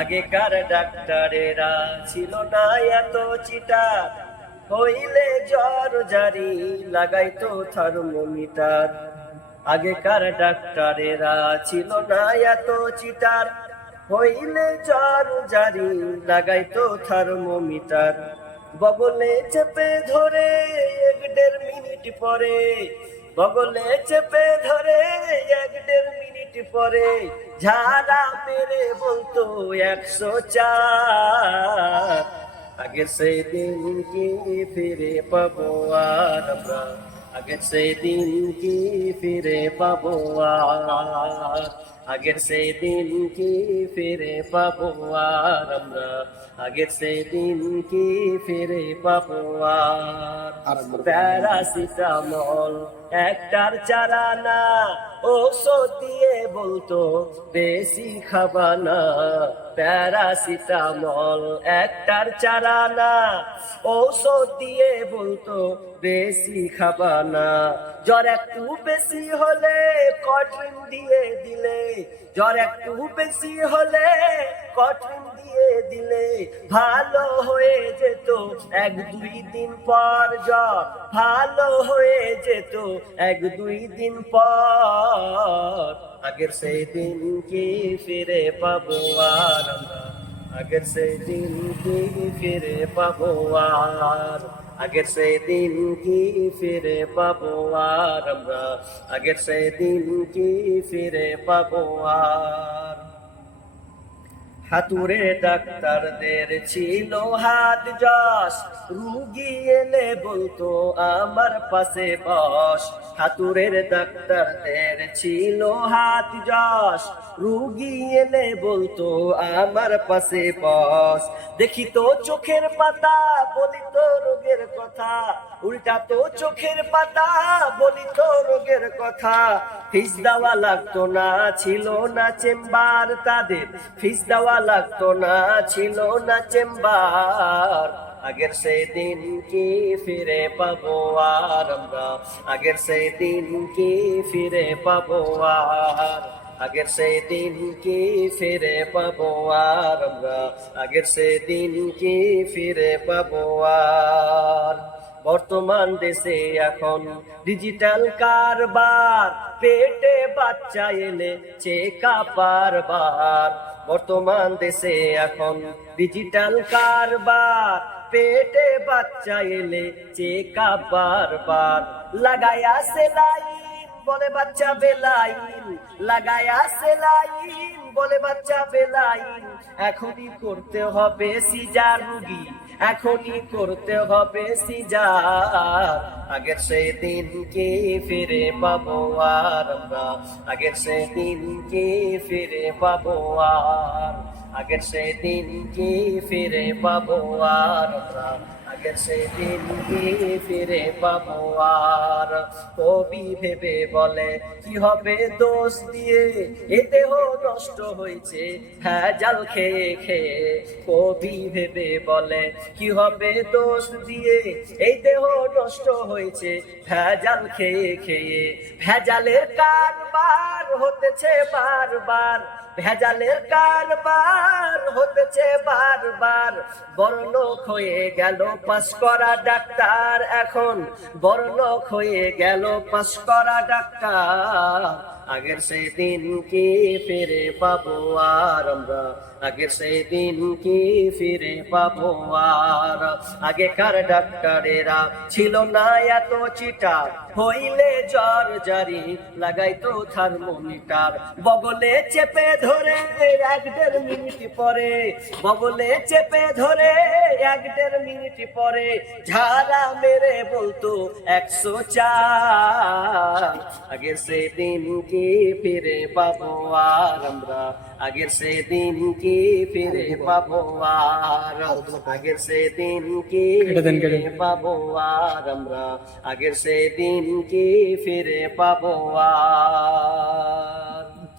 আগেকার ডাক্তারেরা ছিল না এত চিটার, হইলে জ্বর জারি লাগাইতো থার্মোমিটার। আগেকার ডাক্তারেরা ছিল না এত চিটার, হইলে জ্বর জারি লাগাইতো থার্মোমিটার। বগলে চেপে ধরে 1-1.5 মিনিট পরে, বগলে চেপে ধরে 1-1.5 মিনিট পরে ঝাড়া মেরে বলতো 104। আগের সেই দিন কি ফিরে পাবো আর আমরা, আগের সেই দিন কি ফিরে পাবো আর, আগের সেই দিন কি ফিরে পাবো আর আমরা, আগের সেই দিন কি ফিরে পাবো আর। প্যারাসিটামল একটার চারা না, ঔষধ দিয়ে বলতো বেশি খাবা না। প্যারাসিটামল একটার চারা না, ঔষধ দিয়ে বলতো বেশি খাবা না। জ্বর একটু বেশি হলে কট্রিন দিয়ে দিলে, জ্বর একটু বেশি হলে কট্রিন দিয়ে দিলে ভালো হয়ে যেত 1-2 দিন পর। জ্বর ভালো হয়ে যেত 1-2 দিন পর। আগের সেই দিন কি ফিরে পাবো আর আমরা, আগের সেই দিন কি ফিরে পাবো আর, আগের সেই দিন কি ফিরে পাবো আর আমরা, আগের সেই দিন কি ফিরে পাবো আর। হাতুড়ে ডাক্তারদের ছিল হাত যশ, রুগী এলে বলতো আমার পাশে বস। হাতুড়ের ডাক্তারদের ছিল হাত যশ, রুগী এলে বলতো আমার পাশে বস। দেখি তো চোখের পাতা বলি তো রোগের কথা, উল্টা তো চোখের পাতা বলি তো রোগের কথা। ফিস দেওয়া লাগতো না, ছিল না চেম্বার তাদের, ফিস দেওয়া লাগতো না, ছিল না চেম্বার। আগের সেই দিন কি ফিরে পাবো আর আমরা, আগের সেই দিন কি ফিরে পাবো আর, আগের সেই দিন কি ফিরে পাবো আর আমরা, আগের সেই দিন কি ফিরে পাবো আর। বর্তমান দেশে এখন ডিজিটাল কারবার, পেটে বাচ্চা এলে চেকআপ বারবার। বর্তমান দেশে এখন ডিজিটাল কারবার, পেটে বাচ্চা এলে চেকআপ বারবার। লাগায়া সেলাইন বলে বাচ্চা বেলাইন, লাগায়া সেলাইন বলে বাচ্চা বেলাইন। এখনই করতে হবে সিজার রুগী, এখনই করতে হবে সিজার। আগের সেই দিন কি ফিরে পাবো আর আমরা, আগের সেই দিন কি ফিরে পাবো আর, আগের সেই দিন কি ফিরে পাবো আর আমরা, আগের সেই দিন কি ফিরে পাবো আর। কবি ভেবে বলে কি হবে দোষ দিয়ে, এ দেহ নষ্ট হয়েছে ভেজাল খেয়ে খেয়ে। কবি ভেবে বলে কি হবে দোষ দিয়ে, এই দেহ নষ্ট হয়েছে ভেজাল খেয়ে খেয়ে। ভেজালের কারবার হতেছে বারবার, ভেজালের কারবার হতেছে বারবার। বড়লোক হয়ে গেল পাস করা ডাক্তার এখন, বড়লোক হয়ে গেল পাস করা ডাক্তার। আগের সেই দিন কি ফিরে পাবো আর আমরা, আগের সেই দিন কি ফিরে পাবো আর। আগেকার ডাক্তারেরা ছিল না এত চিটার, হইলে জ্বর জারি লাগাইতো থার্মোমিটার। বগলে চেপে ধরে 1-1.5 মিনিট পরে, বগলে চেপে ধরে 1-1.5 মিনিট পরে ঝাড়া মেরে বলতো 104। আগের সেই দিন কি ফিরে পাবো আর আমরা, আগের সেই দিন কি ফিরে পাবো আর, আগের সেই দিন কি ফিরে পাবো আর আমরা, আগের সেই দিন কি ফিরে পাবো আর।